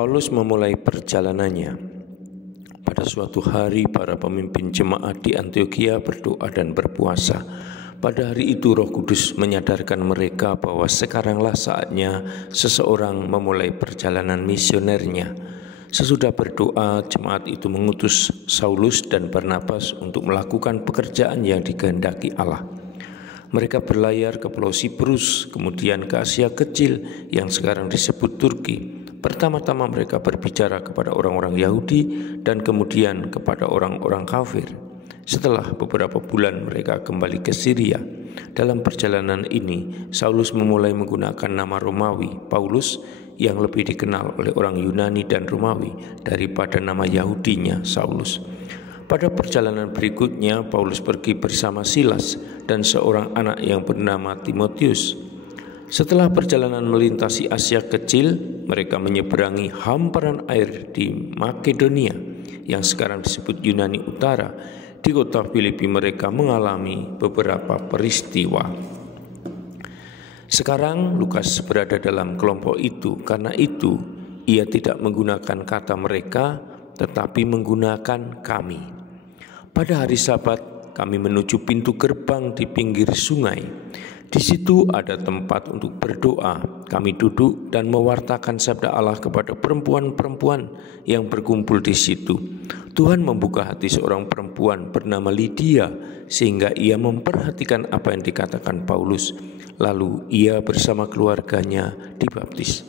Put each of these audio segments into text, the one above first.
Paulus memulai perjalanannya. Pada suatu hari para pemimpin jemaat di Antiokhia berdoa dan berpuasa. Pada hari itu Roh Kudus menyadarkan mereka bahwa sekaranglah saatnya seseorang memulai perjalanan misionernya. Sesudah berdoa, jemaat itu mengutus Saulus dan Barnabas untuk melakukan pekerjaan yang dikehendaki Allah. Mereka berlayar ke Pulau Siprus, kemudian ke Asia Kecil yang sekarang disebut Turki. Pertama-tama mereka berbicara kepada orang-orang Yahudi dan kemudian kepada orang-orang kafir. Setelah beberapa bulan mereka kembali ke Syria. Dalam perjalanan ini, Saulus memulai menggunakan nama Romawi, Paulus, yang lebih dikenal oleh orang Yunani dan Romawi daripada nama Yahudinya, Saulus. Pada perjalanan berikutnya, Paulus pergi bersama Silas dan seorang anak yang bernama Timotius. Setelah perjalanan melintasi Asia Kecil, mereka menyeberangi hamparan air di Makedonia yang sekarang disebut Yunani Utara. Di kota Filipi mereka mengalami beberapa peristiwa. Sekarang Lukas berada dalam kelompok itu, karena itu ia tidak menggunakan kata mereka tetapi menggunakan kami. Pada hari Sabat kami menuju pintu gerbang di pinggir sungai. Di situ ada tempat untuk berdoa. Kami duduk dan mewartakan sabda Allah kepada perempuan-perempuan yang berkumpul di situ. Tuhan membuka hati seorang perempuan bernama Lydia sehingga ia memperhatikan apa yang dikatakan Paulus. Lalu ia bersama keluarganya dibaptis.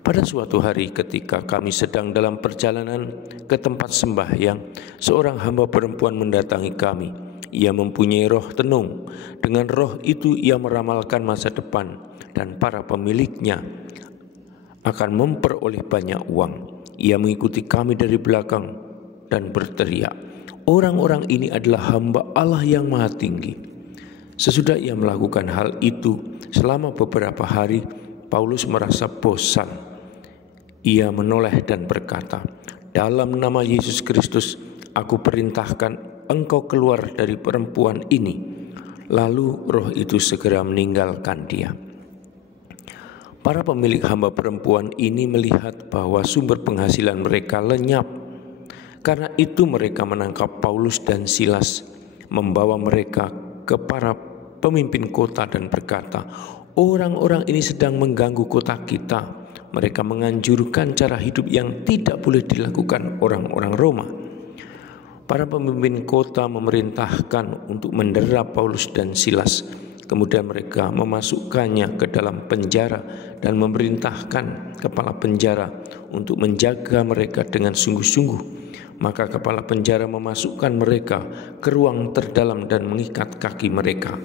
Pada suatu hari ketika kami sedang dalam perjalanan ke tempat sembahyang, seorang hamba perempuan mendatangi kami. Ia mempunyai roh tenung. Dengan roh itu ia meramalkan masa depan dan para pemiliknya akan memperoleh banyak uang. Ia mengikuti kami dari belakang dan berteriak, "Orang-orang ini adalah hamba Allah yang Maha Tinggi." Sesudah ia melakukan hal itu selama beberapa hari, Paulus merasa bosan. Ia menoleh dan berkata, "Dalam nama Yesus Kristus, aku perintahkan engkau keluar dari perempuan ini." Lalu roh itu segera meninggalkan dia. Para pemilik hamba perempuan ini melihat bahwa sumber penghasilan mereka lenyap. Karena itu mereka menangkap Paulus dan Silas, membawa mereka ke para pemimpin kota dan berkata, "Orang-orang ini sedang mengganggu kota kita. Mereka menganjurkan cara hidup yang tidak boleh dilakukan orang-orang Roma." Para pemimpin kota memerintahkan untuk mendera Paulus dan Silas. Kemudian mereka memasukkannya ke dalam penjara dan memerintahkan kepala penjara untuk menjaga mereka dengan sungguh-sungguh. Maka kepala penjara memasukkan mereka ke ruang terdalam dan mengikat kaki mereka.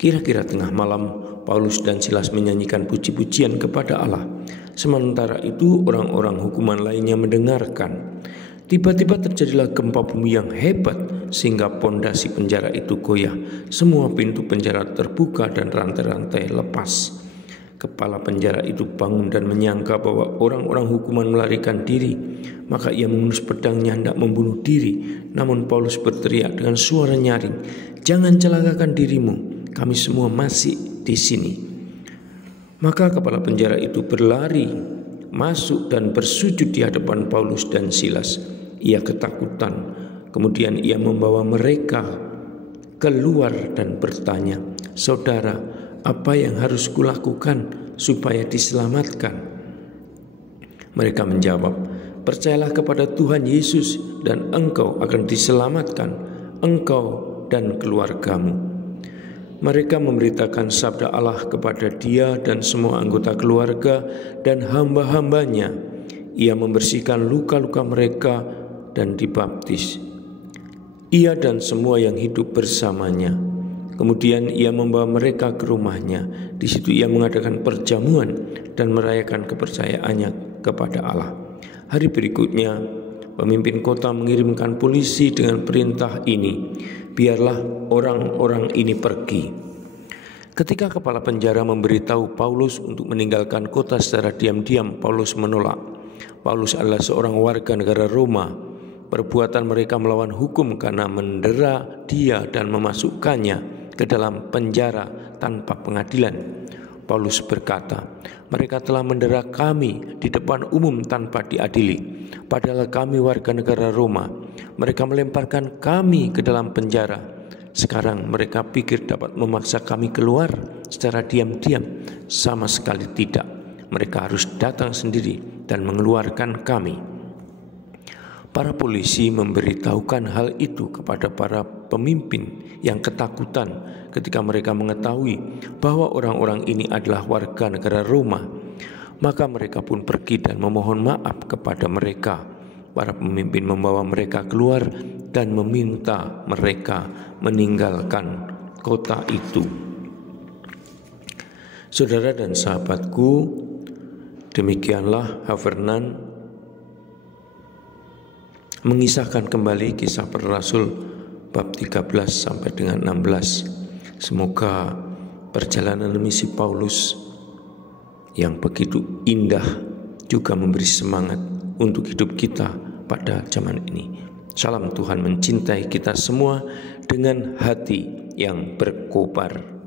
Kira-kira tengah malam, Paulus dan Silas menyanyikan puji-pujian kepada Allah. Sementara itu orang-orang hukuman lainnya mendengarkan. Tiba-tiba terjadilah gempa bumi yang hebat sehingga pondasi penjara itu goyah. Semua pintu penjara terbuka dan rantai-rantai lepas. Kepala penjara itu bangun dan menyangka bahwa orang-orang hukuman melarikan diri. Maka ia menghunus pedangnya hendak membunuh diri. Namun Paulus berteriak dengan suara nyaring, "Jangan celakakan dirimu, kami semua masih di sini." Maka kepala penjara itu berlari masuk dan bersujud di hadapan Paulus dan Silas. Ia ketakutan. Kemudian ia membawa mereka keluar dan bertanya, "Saudara, apa yang harus kulakukan supaya diselamatkan?" Mereka menjawab, "Percayalah kepada Tuhan Yesus dan engkau akan diselamatkan, engkau dan keluargamu." Mereka memberitakan sabda Allah kepada dia dan semua anggota keluarga dan hamba-hambanya. Ia membersihkan luka-luka mereka dan dibaptis, ia dan semua yang hidup bersamanya. Kemudian ia membawa mereka ke rumahnya. Di situ ia mengadakan perjamuan dan merayakan kepercayaannya kepada Allah. Hari berikutnya, pemimpin kota mengirimkan polisi dengan perintah ini, "Biarlah orang-orang ini pergi." Ketika kepala penjara memberitahu Paulus untuk meninggalkan kota secara diam-diam, Paulus menolak. Paulus adalah seorang warga negara Roma. Perbuatan mereka melawan hukum karena mendera dia dan memasukkannya ke dalam penjara tanpa pengadilan. Paulus berkata, mereka telah mendera kami di depan umum tanpa diadili, padahal kami warga negara Roma. Mereka melemparkan kami ke dalam penjara. Sekarang mereka pikir dapat memaksa kami keluar secara diam-diam. Sama sekali tidak. Mereka harus datang sendiri dan mengeluarkan kami. Para polisi memberitahukan hal itu kepada para pemimpin yang ketakutan ketika mereka mengetahui bahwa orang-orang ini adalah warga negara Roma. Maka mereka pun pergi dan memohon maaf kepada mereka. Para pemimpin membawa mereka keluar dan meminta mereka meninggalkan kota itu. Saudara dan sahabatku, demikianlah Havernan mengisahkan kembali kisah para rasul bab 13 sampai dengan 16. Semoga perjalanan misi Paulus yang begitu indah juga memberi semangat untuk hidup kita pada zaman ini. Salam Tuhan mencintai kita semua dengan hati yang berkobar.